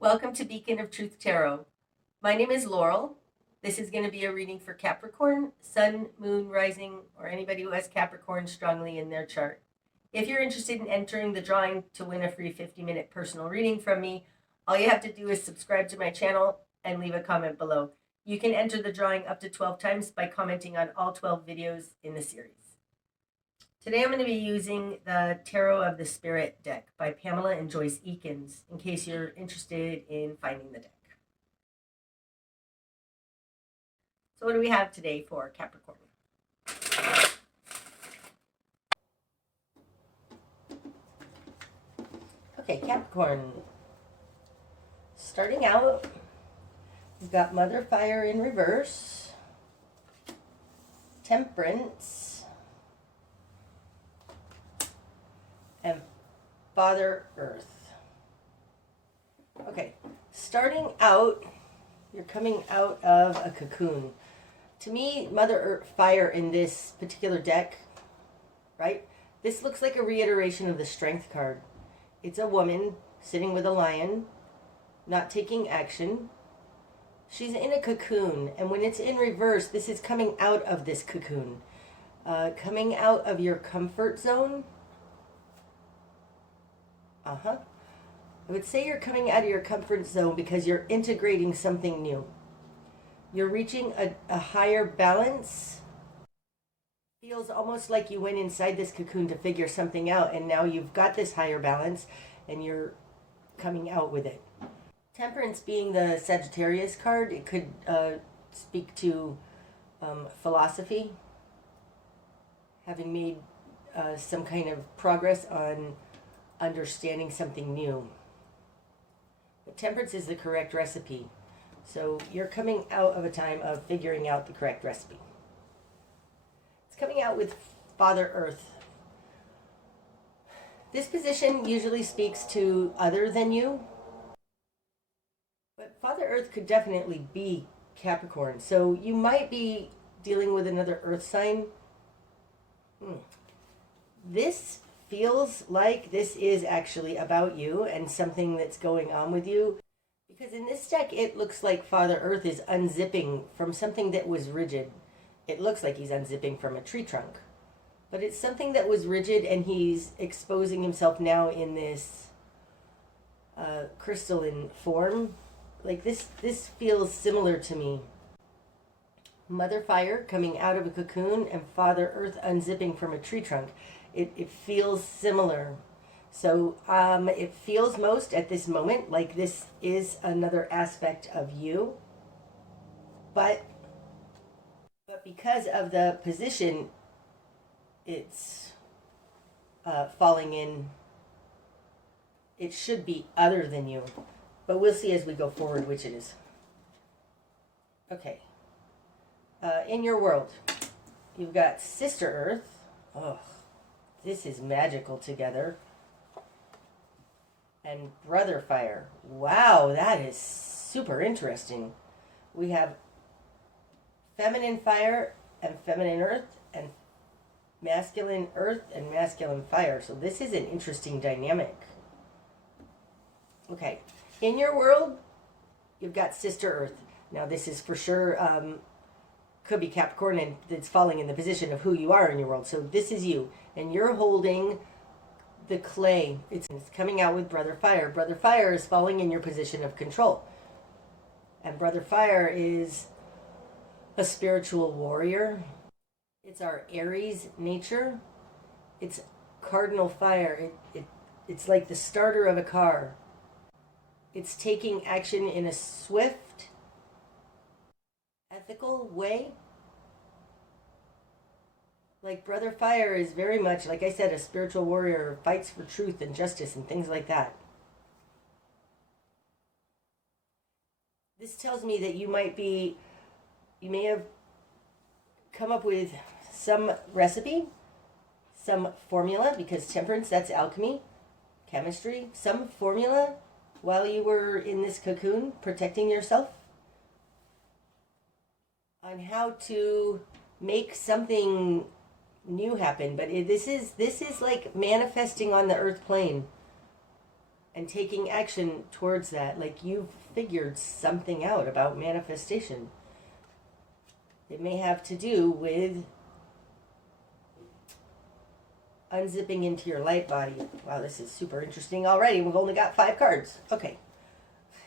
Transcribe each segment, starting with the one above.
Welcome to Beacon of Truth Tarot. My name is Laurel. This is going to be a reading for Capricorn, Sun, Moon, Rising, or anybody who has Capricorn strongly in their chart. If you're interested in entering the drawing to win a free 50-minute personal reading from me, all you have to do is subscribe to my channel and leave a comment below. You can enter the drawing up to 12 times by commenting on all 12 videos in the series. Today I'm going to be using the Tarot of the Spirit deck by Pamela and Joyce Eakins, in case you're interested in finding the deck. So what do we have today for Capricorn? Okay, Capricorn. Starting out, we've got Mother Fire in reverse, Temperance, and Father Earth. Okay, starting out, you're coming out of a cocoon. To me, Mother Earth Fire in this particular deck, right? This looks like a reiteration of the Strength card. It's a woman sitting with a lion, not taking action. She's in a cocoon, and when it's in reverse, this is coming out of this cocoon. Coming out of your comfort zone. I would say you're coming out of your comfort zone because you're integrating something new. You're reaching a higher balance. Feels almost like you went inside this cocoon to figure something out, and now you've got this higher balance and you're coming out with it. Temperance being the Sagittarius card, it could speak to philosophy, having made some kind of progress on understanding something new. But temperance is the correct recipe. So you're coming out of a time of figuring out the correct recipe. It's coming out with Father Earth. This position usually speaks to other than you. But Father Earth could definitely be Capricorn. So you might be dealing with another Earth sign. This feels like this is actually about you and something that's going on with you. Because in this deck, it looks like Father Earth is unzipping from something that was rigid. It looks like he's unzipping from a tree trunk. But it's something that was rigid, and he's exposing himself now in this crystalline form. Like this feels similar to me. Mother Fire coming out of a cocoon and Father Earth unzipping from a tree trunk. It feels similar. So it feels most at this moment like this is another aspect of you. But because of the position, it's falling in. It should be other than you. But we'll see as we go forward which it is. Okay. In your world, you've got Sister Earth. Oh, this is magical together. And Brother Fire. Wow, that is super interesting. We have Feminine Fire and Feminine Earth, and Masculine Earth and Masculine Fire. So this is an interesting dynamic. Okay, in your world, you've got Sister Earth. Now this is for sure, could be Capricorn, and it's falling in the position of who you are in your world. So this is you, and you're holding the clay. It's coming out with Brother Fire. Brother Fire is falling in your position of control. And Brother Fire is a spiritual warrior. It's our Aries nature. It's cardinal fire. It's like the starter of a car. It's taking action in a swift, ethical way. Like Brother Fire is very much, like I said, a spiritual warrior, fights for truth and justice and things like that. This tells me that you may have come up with some recipe, some formula, because temperance, that's alchemy, chemistry, some formula while you were in this cocoon protecting yourself on how to make something new happen. But this is like manifesting on the earth plane. and taking action towards that. Like you've figured something out about manifestation. It may have to do with unzipping into your light body. Wow, this is super interesting already. We've only got 5 cards. Okay.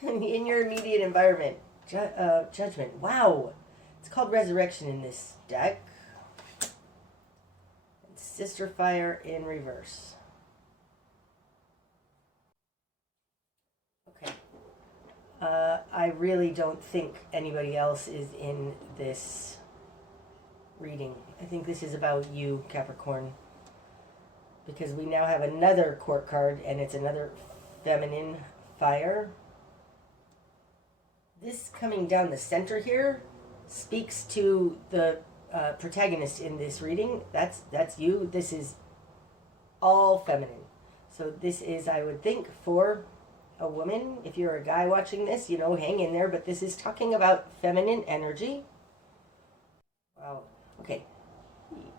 In your immediate environment. Judgment. Wow. It's called Resurrection in this deck. And Sister Fire in reverse. Okay. I really don't think anybody else is in this reading. I think this is about you, Capricorn. Because we now have another court card, and it's another feminine fire. This coming down the center here speaks to the protagonist in this reading. That's you. This is all feminine. So this is, I would think, for a woman. If you're a guy watching this, you know, hang in there. But this is talking about feminine energy. Wow. Okay.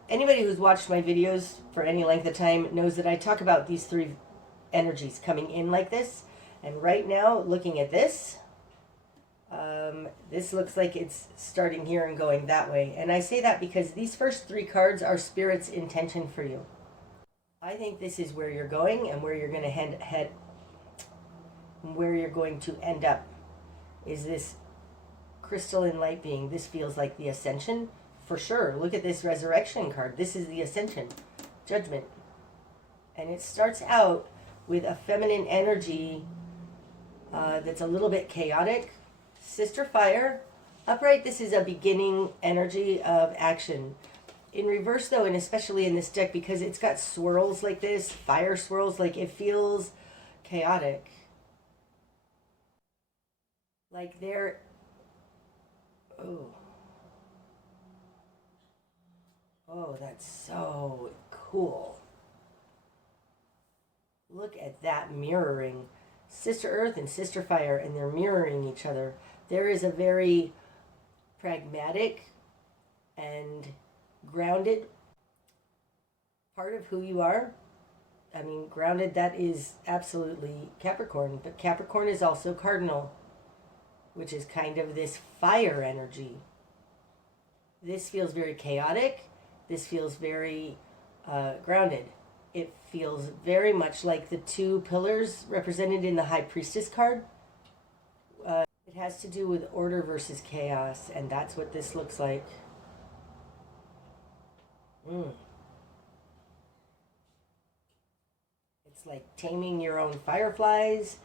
Anybody who's watched my videos for any length of time knows that I talk about these 3 energies coming in like this. And right now, looking at this, this looks like it's starting here and going that way. And I say that because these first 3 cards are Spirit's intention for you. I think this is where you're going and where you're going to head, where you're going to end up. Is this crystalline light being? This feels like the ascension. For sure. Look at this resurrection card. This is the ascension. Judgment. And it starts out with a feminine energy that's a little bit chaotic. Sister Fire. Upright, this is a beginning energy of action. In reverse, though, and especially in this deck, because it's got swirls like this, fire swirls, like it feels chaotic. Like they're... Oh. Oh, that's so cool. Look at that mirroring. Sister Earth and Sister Fire, and they're mirroring each other. There is a very pragmatic and grounded part of who you are. I mean, grounded, that is absolutely Capricorn. But Capricorn is also cardinal, which is kind of this fire energy. This feels very chaotic. This feels very grounded. It feels very much like the 2 pillars represented in the High Priestess card. It has to do with order versus chaos, and that's what this looks like. It's like taming your own fireflies.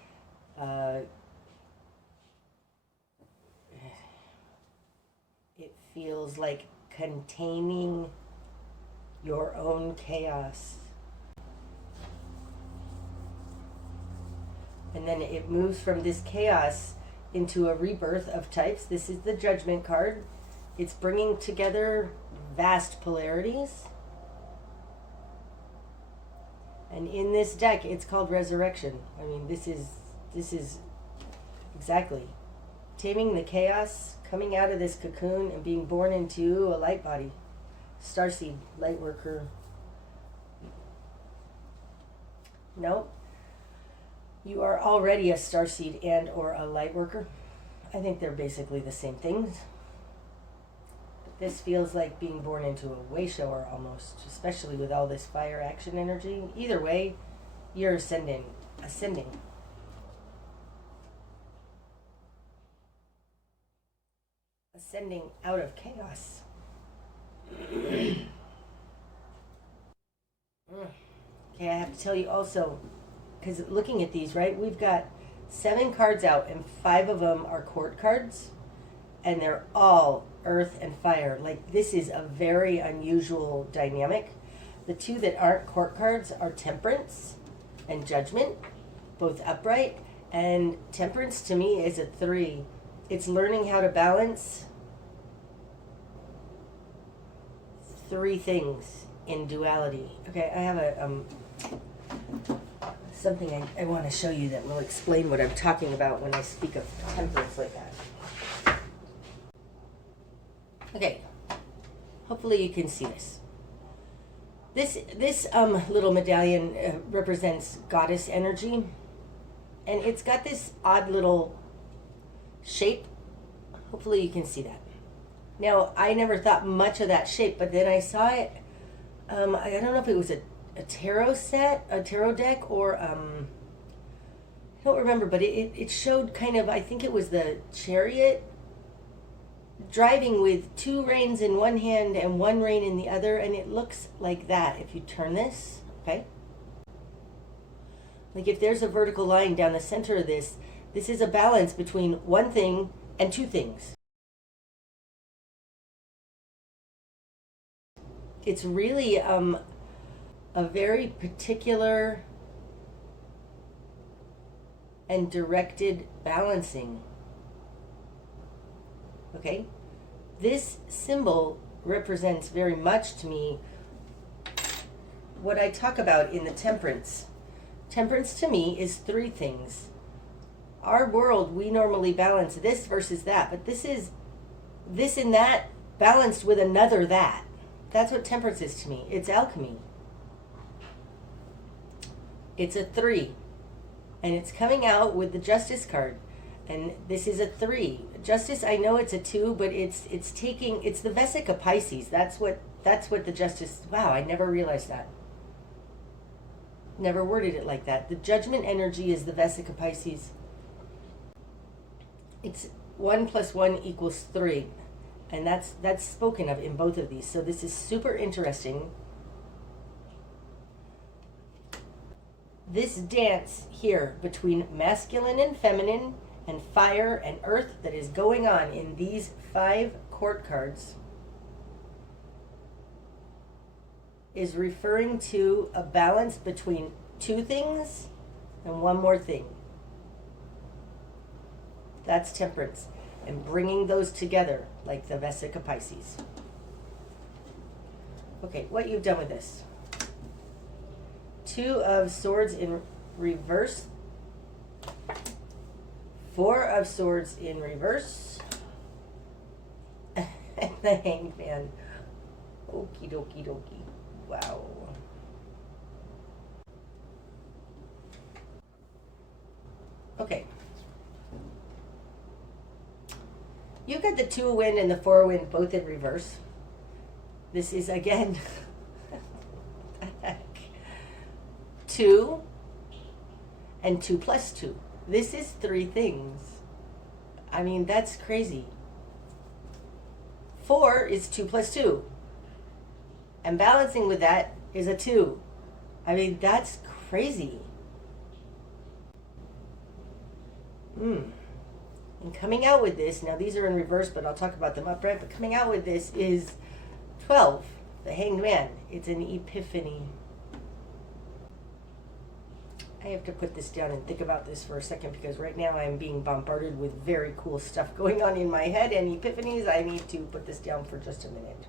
It feels like containing your own chaos. And then it moves from this chaos into a rebirth of types. This is the Judgment card. It's bringing together vast polarities. And in this deck, it's called Resurrection. I mean, this is exactly taming the chaos, coming out of this cocoon and being born into a light body. Starseed, Lightworker. No. You are already a starseed and or a lightworker. I think they're basically the same things. But this feels like being born into a way shower almost, especially with all this fire action energy. Either way, you're ascending. Ascending out of chaos. Okay, I have to tell you also, because looking at these, right, we've got 7 cards out and 5 of them are court cards, and they're all earth and fire. Like, this is a very unusual dynamic. The 2 that aren't court cards are Temperance and Judgment, both upright, and Temperance to me is a 3. It's learning how to balance 3 things in duality. Okay, I have a something I want to show you that will explain what I'm talking about when I speak of temperance like that. Okay, hopefully you can see this. This little medallion represents goddess energy, And it's got this odd little shape. Hopefully you can see that. Now, I never thought much of that shape, but then I saw it. I don't know if it was a tarot set, a tarot deck, or I don't remember, but it showed kind of, I think it was the Chariot driving with 2 reins in one hand and 1 rein in the other, and it looks like that if you turn this, okay? Like if there's a vertical line down the center of this, this is a balance between one thing and 2 things. It's really a very particular and directed balancing. Okay? This symbol represents very much to me what I talk about in the temperance. Temperance to me is 3 things. Our world, we normally balance this versus that, but this is this and that balanced with another that. That's what temperance is to me. It's alchemy. It's a 3. And it's coming out with the Justice card. And this is a 3. Justice, I know it's a 2, but it's the Vesica Pisces. That's what the Justice, wow, I never realized that. Never worded it like that. The Judgment energy is the Vesica Pisces. It's 1 + 1 = 3. And that's spoken of in both of these. So this is super interesting. This dance here between masculine and feminine and fire and earth that is going on in these 5 court cards is referring to a balance between 2 things and 1 more thing. That's temperance. And bringing those together like the Vesica Pisces. Okay, what you've done with this. 2 of Swords in reverse. 4 of Swords in reverse. And the Hanged Man. Okie dokie dokie. Wow. Okay. You've got the 2 of Wind and the 4 of Wind both in reverse. This is, again, 2 and 2 + 2. This is 3 things. I mean, that's crazy. 4 is 2 + 2. And balancing with that is a 2. I mean, that's crazy. And coming out with this, now these are in reverse, but I'll talk about them upright, but coming out with this is 12, the Hanged Man. It's an epiphany. I have to put this down and think about this for a second, because right now I'm being bombarded with very cool stuff going on in my head and epiphanies. I need to put this down for just a minute.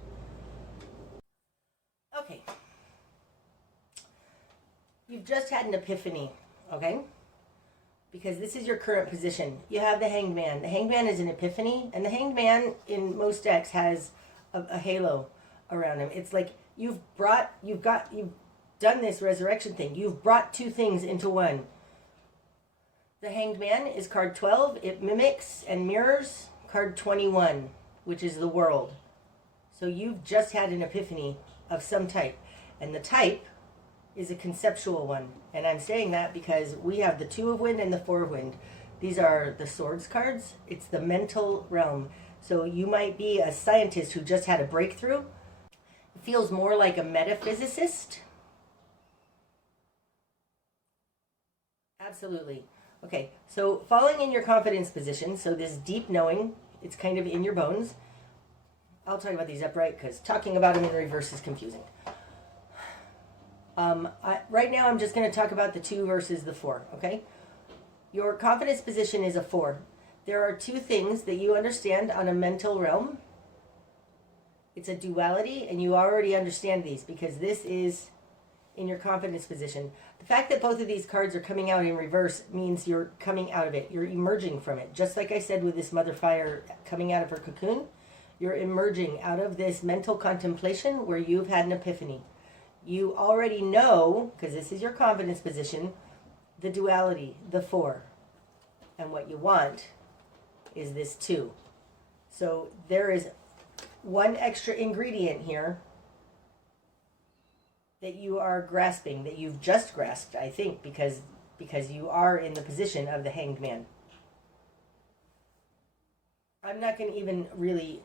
Okay. You've just had an epiphany, okay? Because this is your current position. You have the Hanged Man. The Hanged Man is an epiphany, and the Hanged Man in most decks has a halo around him. It's like you've done this resurrection thing. You've brought 2 things into one. The Hanged Man is card 12. It mimics and mirrors card 21, which is the world. So you've just had an epiphany of some type. And the type is a conceptual one. And I'm saying that because we have the 2 of Wind and the 4 of Wind. These are the Swords cards. It's the mental realm. So you might be a scientist who just had a breakthrough. It feels more like a metaphysicist. Absolutely. Okay, so falling in your confidence position, so this deep knowing, it's kind of in your bones. I'll talk about these upright because talking about them in reverse is confusing. Right now I'm just going to talk about the 2 versus the 4, okay? Your confidence position is a 4. There are 2 things that you understand on a mental realm. It's a duality, and you already understand these because this is in your confidence position. The fact that both of these cards are coming out in reverse means you're coming out of it. You're emerging from it. Just like I said with this Mother Fire coming out of her cocoon, you're emerging out of this mental contemplation where you've had an epiphany. You already know, because this is your confidence position, the duality, the 4. And what you want is this 2. So there is one extra ingredient here that you are grasping, that you've just grasped, I think, because you are in the position of the Hanged Man. I'm not going to even really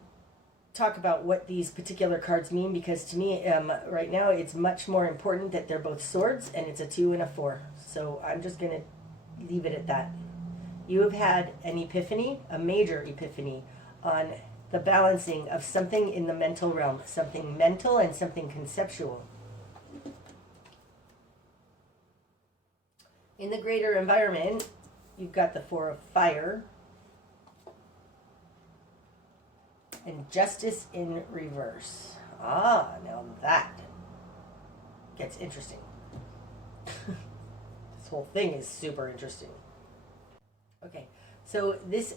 talk about what these particular cards mean, because to me, right now, it's much more important that they're both swords, and it's a 2 and a 4. So I'm just going to leave it at that. You have had an epiphany, a major epiphany, on the balancing of something in the mental realm, something mental and something conceptual. In the greater environment, you've got the 4 of fire and justice in reverse. Ah, now that gets interesting. This whole thing is super interesting. Okay, so this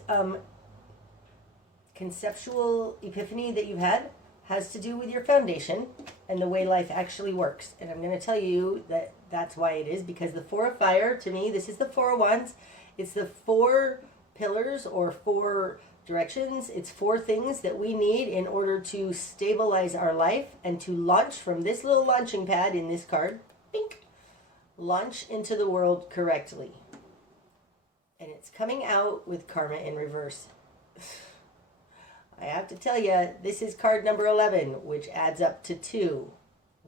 conceptual epiphany that you've had has to do with your foundation and the way life actually works. And I'm going to tell you that that's why it is, because the 4 of fire, to me, this is the 4 of wands. It's the 4 pillars or 4 directions. It's 4 things that we need in order to stabilize our life and to launch from this little launching pad in this card. Bink! Launch into the world correctly. And it's coming out with karma in reverse. I have to tell you, this is card number 11, which adds up to 2.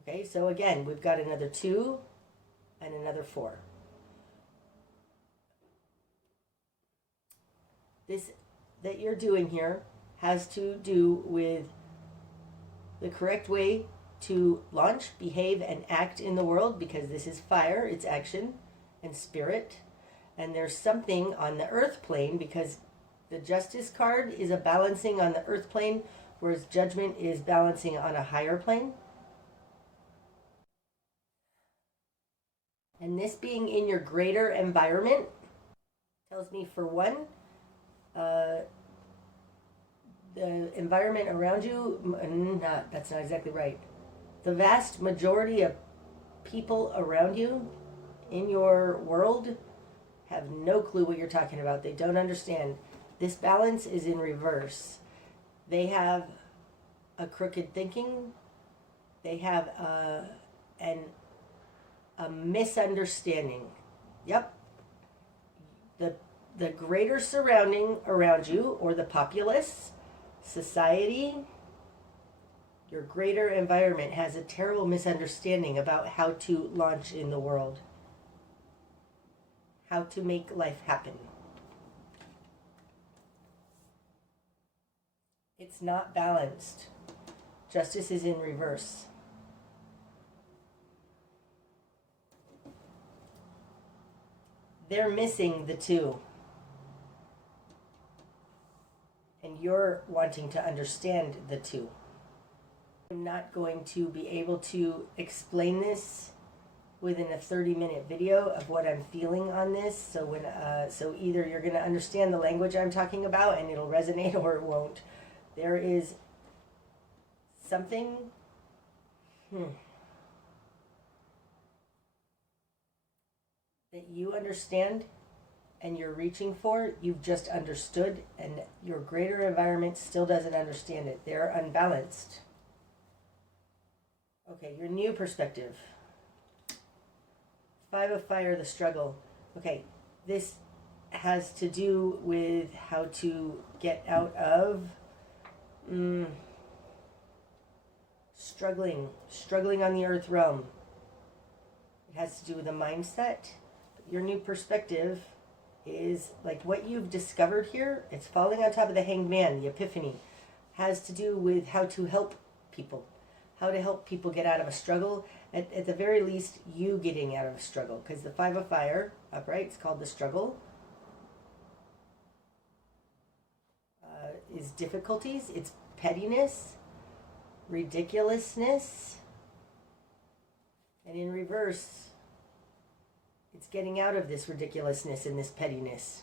Okay, so again, we've got another 2 and another 4. This that you're doing here has to do with the correct way to launch, behave, and act in the world, because this is fire, it's action and spirit. And there's something on the earth plane, because the justice card is a balancing on the earth plane, whereas judgment is balancing on a higher plane. And this being in your greater environment tells me, for one, the environment around you, that's not exactly right. The vast majority of people around you in your world have no clue what you're talking about. They don't understand. This balance is in reverse. They have a crooked thinking. They have a misunderstanding. Yep. The greater surrounding around you, or the populace, society, your greater environment has a terrible misunderstanding about how to launch in the world, how to make life happen. It's not balanced. Justice is in reverse. They're missing the 2. And you're wanting to understand the 2. I'm not going to be able to explain this within a 30-minute video of what I'm feeling on this. So so either you're going to understand the language I'm talking about and it'll resonate, or it won't. There is something that you understand and you're reaching for, you've just understood, and your greater environment still doesn't understand it. They're unbalanced. Okay, your new perspective. 5 of fire, the struggle. Okay, this has to do with how to get out of struggling on the earth realm. It has to do with a mindset. Your new perspective is like what you've discovered here. It's falling on top of the Hanged Man. The epiphany has to do with how to help people, how to help people get out of a struggle. At the very least, you getting out of a struggle, because the 5 of fire upright, it's called the struggle, is difficulties, it's pettiness, ridiculousness, and in reverse, it's getting out of this ridiculousness and this pettiness.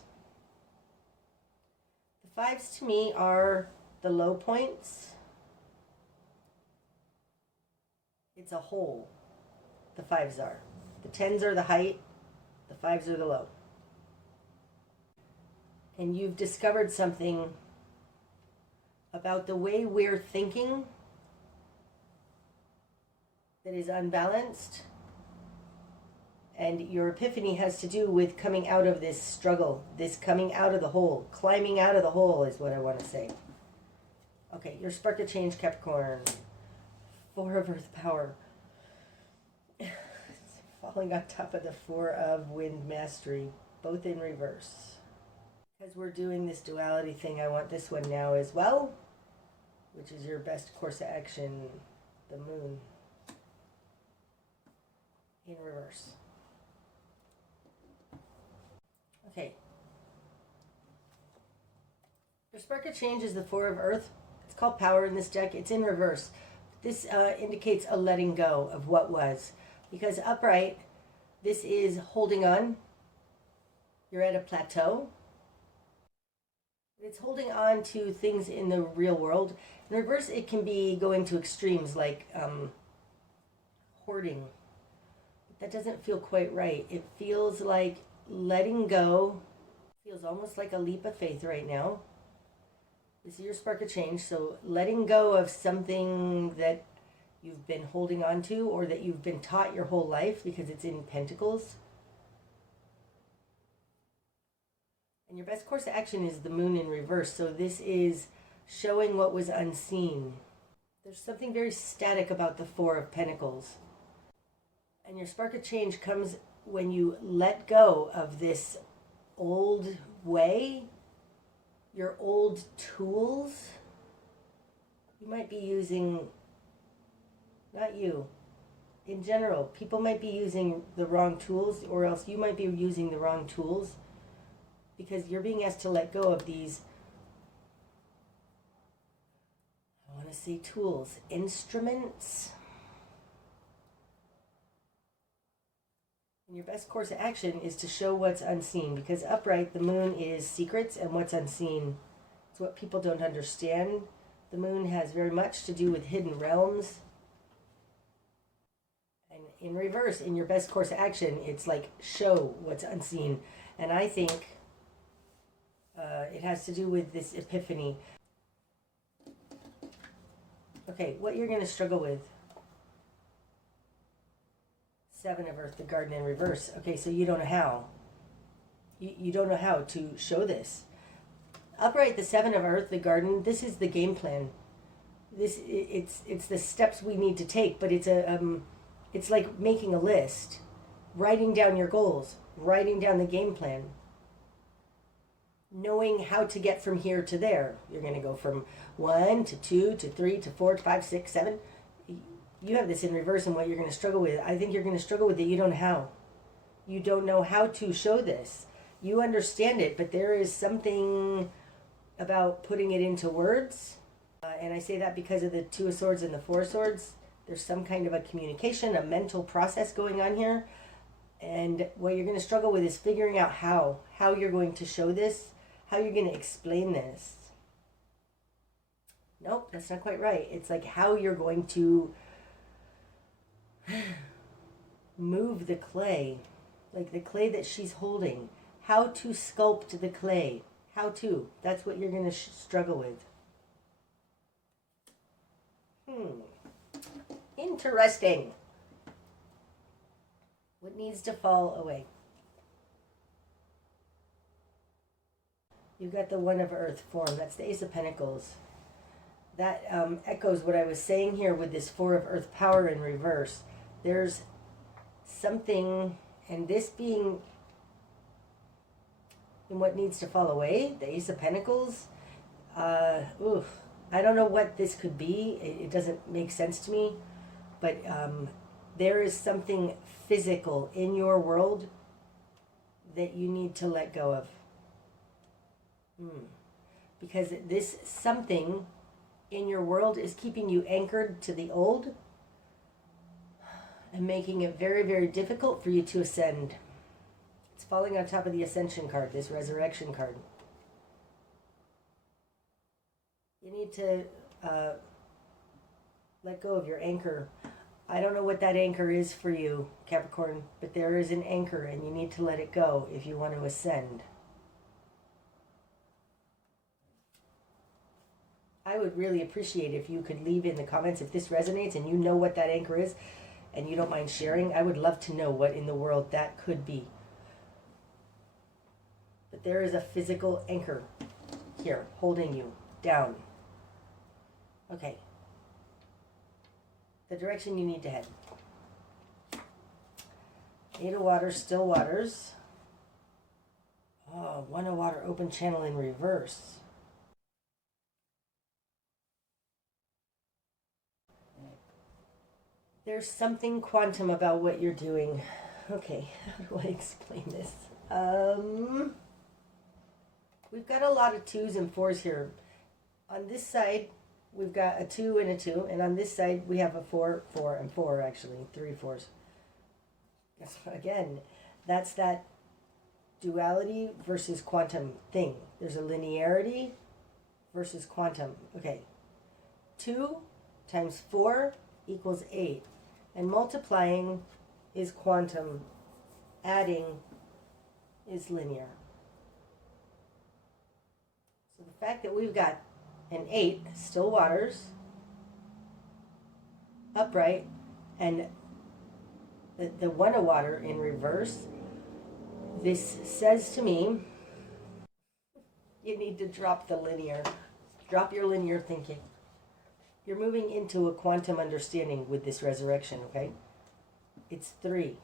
The 5s to me are the low points. It's a whole. The 5s are. The 10s are the height. The 5s are the low. and you've discovered something about the way we're thinking that is unbalanced. And your epiphany has to do with coming out of this struggle, this coming out of the hole, climbing out of the hole is what I want to say. Okay, your spark of change, Capricorn. 4 of Earth power. Falling on top of the 4 of Wind mastery, both in reverse. Because we're doing this duality thing, I want this one now as well, which is your best course of action, the Moon. In reverse. Okay. Your spark of change is the 4 of Earth. It's called power in this deck. It's in reverse. This indicates a letting go of what was. Because upright, this is holding on. You're at a plateau. It's holding on to things in the real world. In reverse, it can be going to extremes like hoarding. But that doesn't feel quite right. It feels like letting go. Feels almost like a leap of faith right now. This is your spark of change. So letting go of something that you've been holding on to or that you've been taught your whole life, because it's in Pentacles. And your best course of action is the Moon in reverse. So this is showing what was unseen. There's something very static about the 4 of Pentacles. And your spark of change comes when you let go of this old way, your old tools. You might be using, not you, in general, people might be using the wrong tools, or else you might be using the wrong tools, because you're being asked to let go of these, I want to say tools, instruments. And your best course of action is to show what's unseen, because upright, the Moon is secrets and what's unseen. It's what people don't understand. The Moon has very much to do with hidden realms. And in reverse, in your best course of action, it's like show what's unseen. And I think it has to do with this epiphany. Okay, what you're going to struggle with. 7 of Earth, the Garden in reverse. Okay, so you don't know how. You don't know how to show this. Upright, the 7 of Earth, the Garden, this is the game plan. It's the steps we need to take, but it's like making a list, writing down your goals, writing down the game plan, knowing how to get from here to there. You're going to go from 1 to 2 to 3 to 4 to 5, 6, 7. You have this in reverse, and what you're going to struggle with. I think you're going to struggle with it. You don't know how. You don't know how to show this. You understand it, but there is something about putting it into words. And I say that because of the 2 of Swords and the 4 of Swords. There's some kind of a communication, a mental process going on here. And what you're going to struggle with is figuring out how you're going to show this, how you're going to explain this. Nope, that's not quite right. It's like how you're going to move the clay, like the clay that she's holding, how to sculpt the clay, that's what you're going to struggle with. Interesting. What needs to fall away? You've got the 1 of Earth form, that's the Ace of Pentacles. That echoes what I was saying here with this 4 of Earth power in reverse. There's something, and this being in what needs to fall away, the Ace of Pentacles. I don't know what this could be. It doesn't make sense to me. But there is something physical in your world that you need to let go of. Because this something in your world is keeping you anchored to the old and making it very, very difficult for you to ascend. It's falling on top of the Ascension card, this Resurrection card. You need to let go of your anchor. I don't know what that anchor is for you, Capricorn, but there is an anchor and you need to let it go if you want to ascend. I would really appreciate if you could leave in the comments if this resonates and you know what that anchor is and you don't mind sharing. I would love to know what in the world that could be. But there is a physical anchor here holding you down. Okay. The direction you need to head. 8 of Water, Still Waters. Oh, 1 of Water, Open Channel in reverse. There's something quantum about what you're doing. Okay, how do I explain this? We've got a lot of 2s and 4s here. On this side, we've got a 2 and a 2, and on this side, we have a 4, 4, and 4, actually. 3 4s. Again, that's that duality versus quantum thing. There's a linearity versus quantum. Okay, 2 times 4 equals 8. And multiplying is quantum. Adding is linear. So the fact that we've got an 8, still waters, upright, and the 1 of water in reverse, this says to me, you need to drop the linear. Drop your linear thinking. You're moving into a quantum understanding with this resurrection, okay? It's 3.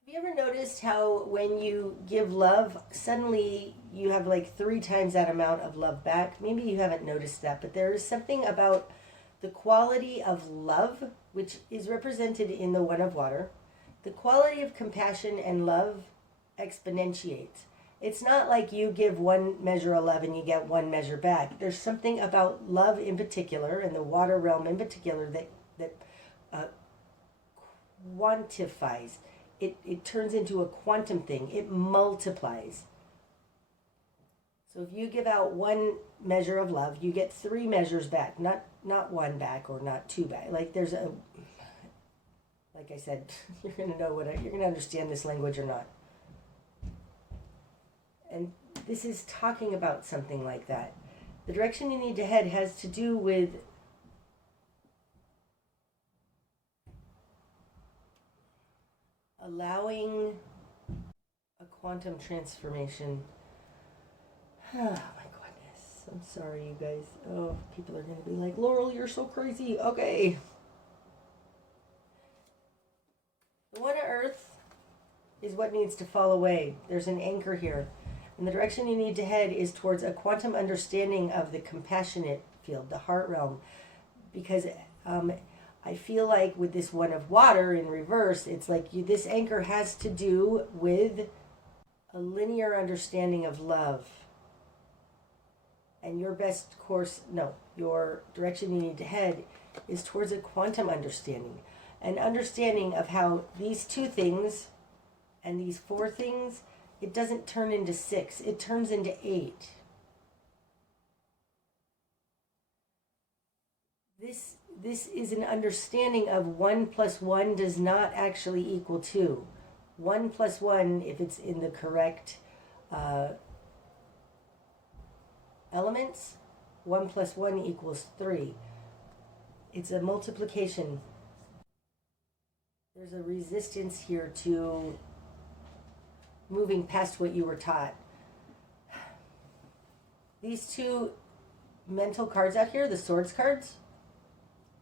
Have you ever noticed how when you give love, suddenly you have like 3 times that amount of love back? Maybe you haven't noticed that, but there is something about the quality of love, which is represented in the 1 of water. The quality of compassion and love exponentiates. It's not like you give 1 measure of love and you get 1 measure back. There's something about love in particular, and the water realm in particular, that quantifies. It turns into a quantum thing. It multiplies. So if you give out 1 measure of love, you get 3 measures back, not 1 back or not 2 back. Like there's a, like I said, you're going to know you're going to understand this language or not. And this is talking about something like that. The direction you need to head has to do with allowing a quantum transformation. Oh my goodness. I'm sorry, you guys. Oh, people are going to be like, Laurel, you're so crazy. Okay. The 1 of Earth is what needs to fall away. There's an anchor here. And the direction you need to head is towards a quantum understanding of the compassionate field, the heart realm. Because I feel like with this 1 of water in reverse, it's like this anchor has to do with a linear understanding of love. And your your direction you need to head is towards a quantum understanding. An understanding of how these 2 things and these 4 things, it doesn't turn into 6, it turns into 8. This is an understanding of 1 plus 1 does not actually equal 2. 1 plus 1, if it's in the correct elements, 1 plus 1 equals 3. It's a multiplication. There's a resistance here to moving past what you were taught. These 2 mental cards out here, the swords cards,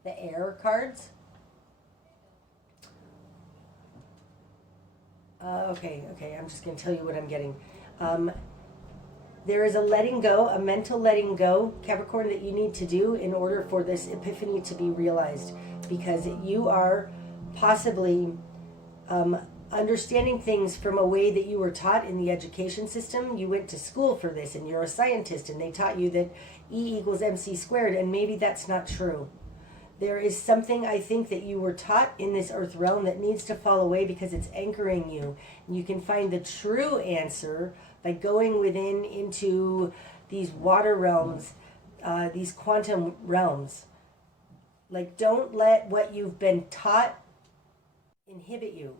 the air cards. Okay, I'm just going to tell you what I'm getting. There is a letting go, a mental letting go, Capricorn, that you need to do in order for this epiphany to be realized, because you are possibly understanding things from a way that you were taught in the education system. You went to school for this and you're a scientist and they taught you that E equals MC squared, and maybe that's not true. There is something, I think, that you were taught in this earth realm that needs to fall away because it's anchoring you. And you can find the true answer by going within into these water realms, these quantum realms. Like, don't let what you've been taught inhibit you,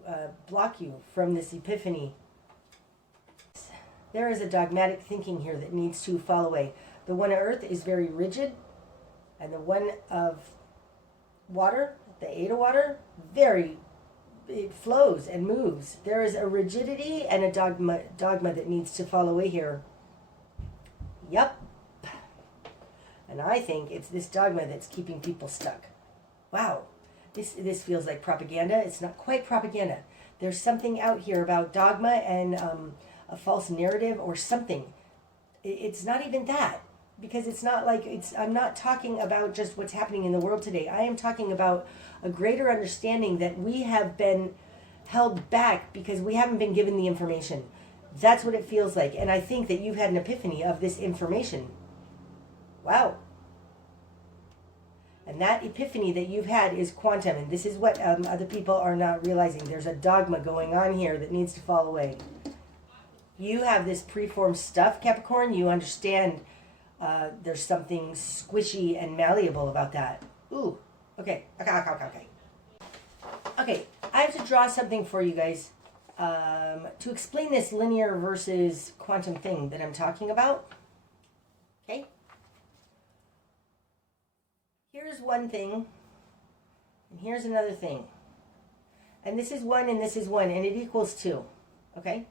block you from this epiphany. There is a dogmatic thinking here that needs to fall away. The one of earth is very rigid, and the one of water, the eight of water, it flows and moves. There is a rigidity and a dogma that needs to fall away here. Yep. And I think it's this dogma that's keeping people stuck. Wow. This feels like propaganda. It's not quite propaganda. There's something out here about dogma and a false narrative or something. It's not even that, because it's not like I'm not talking about just what's happening in the world today. I am talking about a greater understanding that we have been held back because we haven't been given the information. That's what it feels like. And I think that you've had an epiphany of this information. Wow. And that epiphany that you've had is quantum. And this is what other people are not realizing. There's a dogma going on here that needs to fall away. You have this preformed stuff, Capricorn. You understand there's something squishy and malleable about that. Ooh. Okay. Okay. I have to draw something for you guys to explain this linear versus quantum thing that I'm talking about. Okay? Here's one thing, and here's another thing. And this is one, and this is one, and it equals 2. Okay?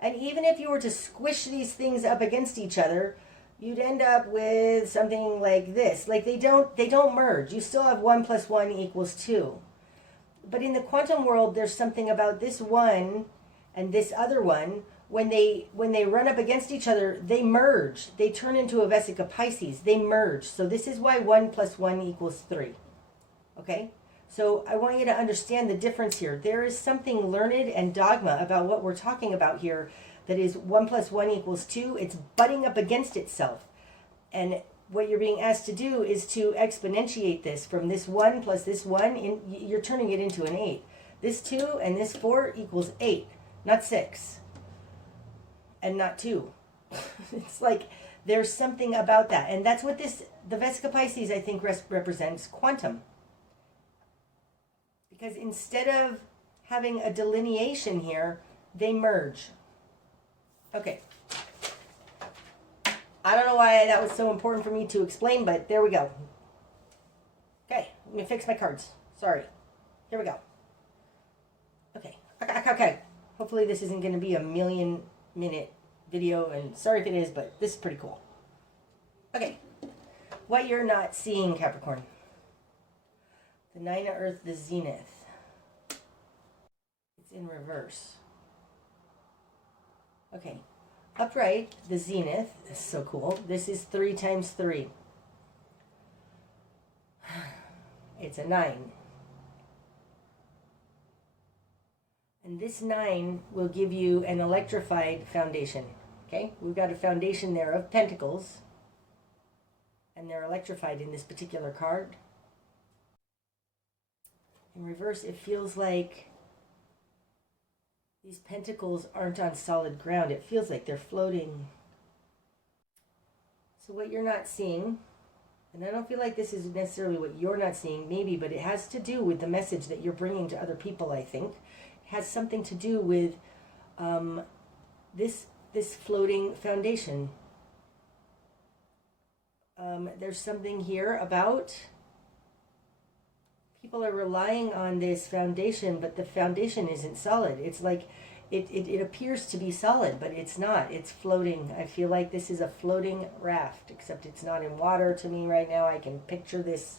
And even if you were to squish these things up against each other, you'd end up with something like this. Like they don't merge. You still have 1 + 1 = 2. But in the quantum world, there's something about this one and this other one. When they run up against each other, they merge. They turn into a Vesica Pisces. They merge. So this is why 1 + 1 = 3. Okay? So I want you to understand the difference here. There is something learned and dogma about what we're talking about here that is 1 + 1 = 2. It's butting up against itself. And what you're being asked to do is to exponentiate this from this 1 + this 1. You're turning it into an 8. This 2 and this 4 = 8, not 6. And not 2. It's like there's something about that. And that's what the Vesica Pisces, I think, represents quantum. Because instead of having a delineation here, they merge. Okay. I don't know why that was so important for me to explain, but there we go. Okay, let me fix my cards. Sorry. Here we go. Okay. Hopefully this isn't going to be a 1,000,000-minute video, and sorry if it is, but this is pretty cool. Okay. What you're not seeing, Capricorn. The 9 of Earth, the Zenith. It's in reverse. Okay. Upright, the Zenith. This is so cool. This is 3 × 3. It's a 9. And this 9 will give you an electrified foundation. Okay? We've got a foundation there of pentacles. And they're electrified in this particular card. In reverse, it feels like these pentacles aren't on solid ground. It feels like they're floating. So what you're not seeing, and I don't feel like this is necessarily what you're not seeing, maybe, but it has to do with the message that you're bringing to other people, I think. It has something to do with this floating foundation. There's something here about people are relying on this foundation, but the foundation isn't solid. It's like it appears to be solid, but it's not. It's floating. I feel like this is a floating raft, except it's not in water to me right now. I can picture this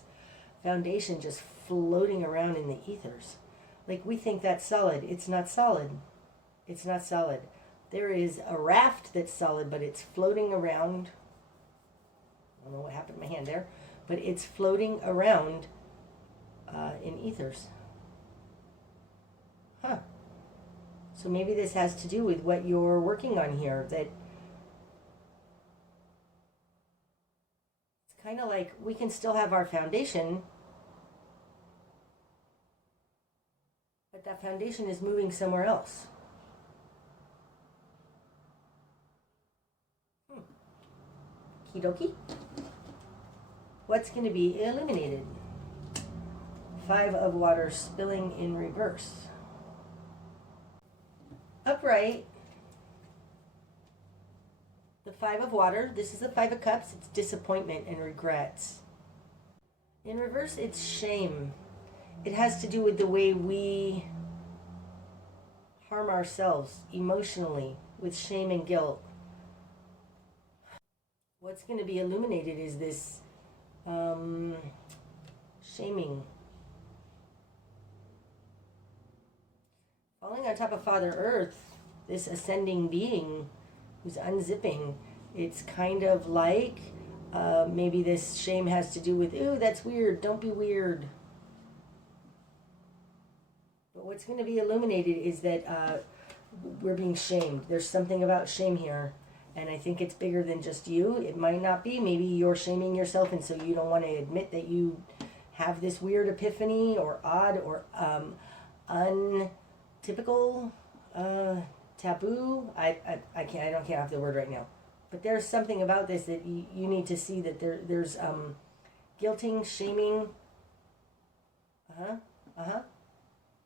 foundation just floating around in the ethers. Like we think that's solid. It's not solid. It's not solid. There is a raft that's solid, but it's floating around. I don't know what happened to my hand there, but it's floating around in ethers. Huh. So maybe this has to do with what you're working on here, that it's kind of like we can still have our foundation, but that foundation is moving somewhere else. Okie dokie. What's going to be eliminated? 5 of water spilling in reverse. Upright. The Five of Water. This is the Five of Cups. It's disappointment and regrets. In reverse, it's shame. It has to do with the way we harm ourselves emotionally with shame and guilt. What's going to be illuminated is this shaming. Falling on top of Father Earth, this ascending being who's unzipping, it's kind of like maybe this shame has to do with, ooh, that's weird, don't be weird. But what's going to be illuminated is that we're being shamed. There's something about shame here. And I think it's bigger than just you. It might not be. Maybe you're shaming yourself and so you don't want to admit that you have this weird epiphany or odd or untypical, taboo. I don't have the word right now. But there's something about this that you need to see that there's guilting, shaming.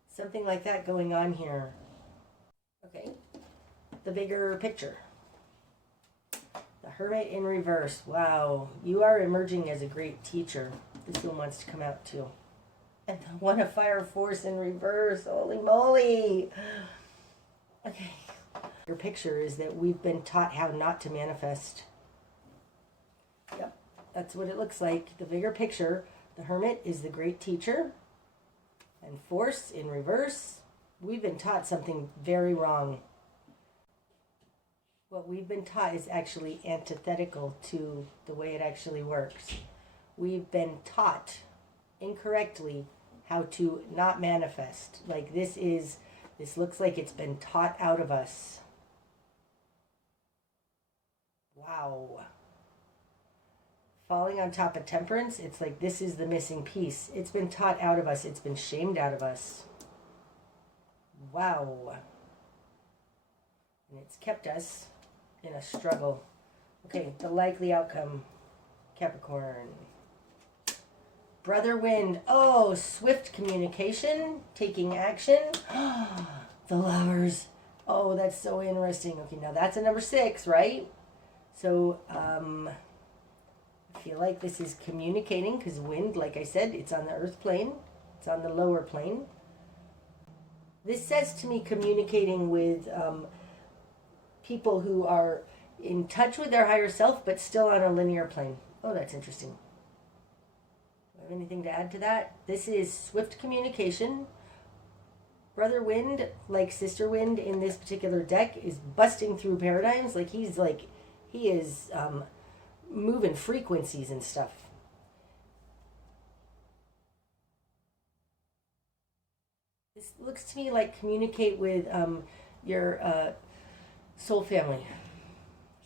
Something like that going on here. Okay. The bigger picture. The Hermit in reverse. Wow. You are emerging as a great teacher. This one wants to come out too. And the One of Fire Force in reverse. Holy moly. Okay. Your picture is that we've been taught how not to manifest. Yep. That's what it looks like. The bigger picture. The Hermit is the great teacher. And Force in reverse. We've been taught something very wrong. What we've been taught is actually antithetical to the way it actually works. We've been taught incorrectly how to not manifest. Like this looks like it's been taught out of us. Wow. Falling on top of Temperance, it's like this is the missing piece. It's been taught out of us. It's been shamed out of us. Wow. And it's kept us in a struggle. Okay, the likely outcome, Capricorn. Brother Wind. Oh, swift communication, taking action. The Lovers. Oh, that's so interesting. Okay, now that's a number 6, right? So, I feel like this is communicating because wind, like I said, it's on the earth plane. It's on the lower plane. This says to me communicating with people who are in touch with their higher self, but still on a linear plane. Oh, that's interesting. Do I have anything to add to that? This is swift communication. Brother Wind, like Sister Wind in this particular deck, is busting through paradigms. He is moving frequencies and stuff. This looks to me like communicate with your soul family.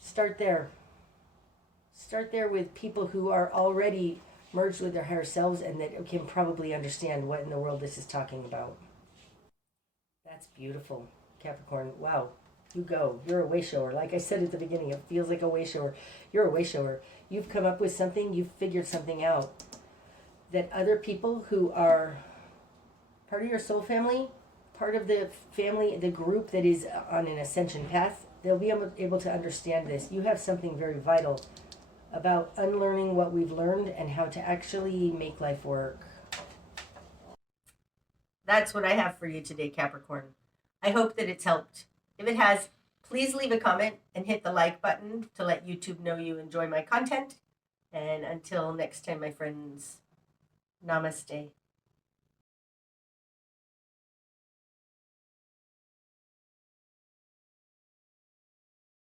Start there. Start there with people who are already merged with their higher selves and that can probably understand what in the world this is talking about. That's beautiful, Capricorn. Wow. You go. You're a way shower. Like I said at the beginning, it feels like a way shower. You're a way shower. You've come up with something. You've figured something out that other people who are part of your soul family, part of the family, the group that is on an ascension path, they'll be able to understand this. You have something very vital about unlearning what we've learned and how to actually make life work. That's what I have for you today, Capricorn. I hope that it's helped. If it has, please leave a comment and hit the like button to let YouTube know you enjoy my content. And until next time, my friends, namaste.